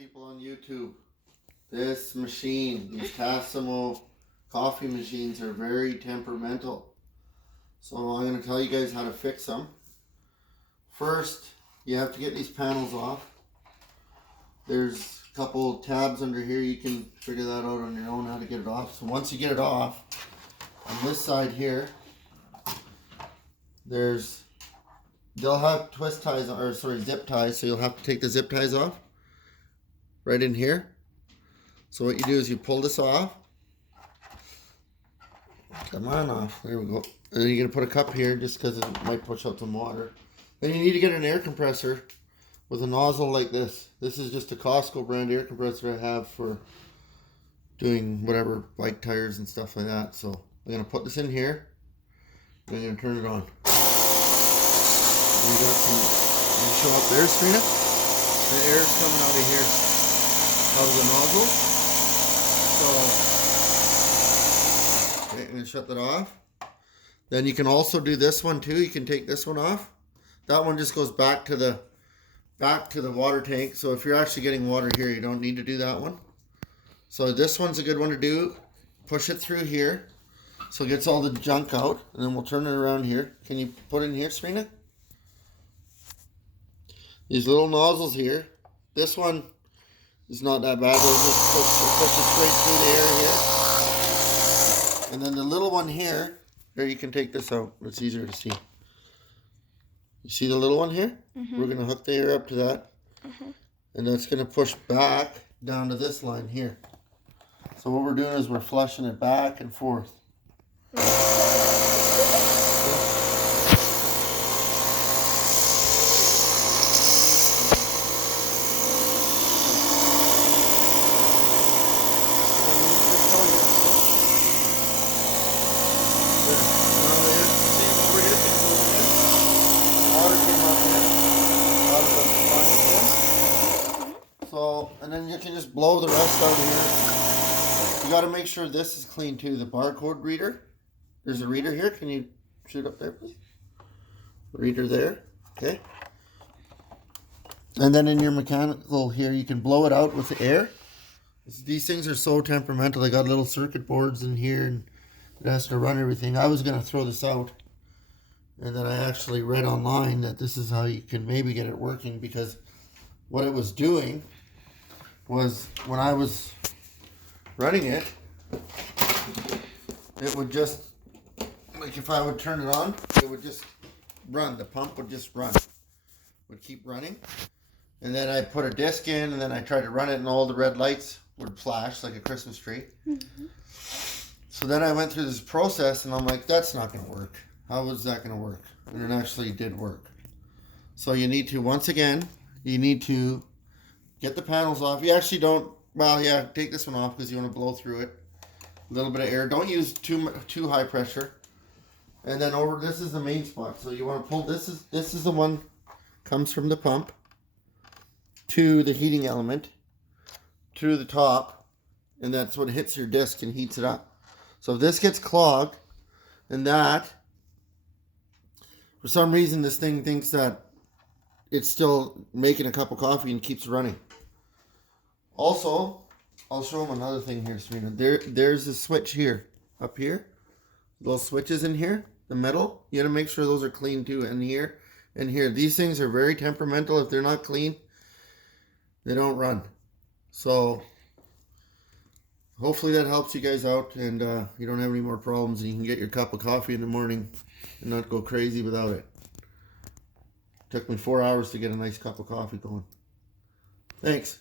People on YouTube, this machine, these Tassimo coffee machines are very temperamental. So I'm going to tell you guys how to fix them. First, you have to get these panels off. There's a couple tabs under here. You can figure that out on your own how to get it off. So once you get it off, on this side here, they'll have twist ties, or sorry, zip ties. So you'll have to take the zip ties off right in here. So what you do is you pull this off. Come on off. There we go. And then you're going to put a cup here just because it might push out some water. Then you need to get an air compressor with a nozzle like this. This is just a Costco brand air compressor I have for doing whatever, bike tires and stuff like that. So I'm going to put this in here. And I'm going to turn it on. You got some, you show up there, Serena? The air's coming out of here, out of the nozzle. So, okay, I'm going to shut that off. Then you can also do this one too. You can take this one off. That one just goes back to the water tank. So if you're actually getting water here, you don't need to do that one. So this one's a good one to do. Push it through here so it gets all the junk out, and then we'll turn it around here. Can you put it in here, Serena? These little nozzles here. This one is not that bad. We'll just push it straight through the air here. And then the little one here, you can take this out. It's easier to see. You see the little one here? We're going to hook the air up to that. And that's going to push back down to this line here. So what we're doing is we're flushing it back and forth. So, and then you can just blow the rest out of here. You got to make sure this is clean too. The barcode reader. There's a reader here. Can you shoot up there, please? Reader there. Okay. And then in your mechanical here, you can blow it out with the air. These things are so temperamental. They got little circuit boards in here, and it has to run everything. I was going to throw this out. And then I actually read online that this is how you can maybe get it working, because what it was doing was when I was running it, it would just, like if I would turn it on, it would just run. The pump would just run. Would keep running. And then I put a disc in, and then I tried to run it, and all the red lights would flash like a Christmas tree. So then I went through this process, and I'm like, that's not going to work. How is that going to work? And it actually did work. So you need to, once again, you need to get the panels off. You actually don't, well, yeah, take this one off because you want to blow through it. A little bit of air. Don't use too high pressure. And then over, this is the main spot. So you want to pull, this is the one comes from the pump to the heating element to the top. And that's what hits your disc and heats it up. So if this gets clogged, and that, for some reason, this thing thinks that it's still making a cup of coffee and keeps running. Also, I'll show them another thing here, Serena. There's a switch here, up here. Little switches in here, the metal. You got to make sure those are clean too. And here, and here. These things are very temperamental. If they're not clean, they don't run. So, hopefully that helps you guys out, and you don't have any more problems, and you can get your cup of coffee in the morning and not go crazy without it. Took me 4 hours to get a nice cup of coffee going. Thanks.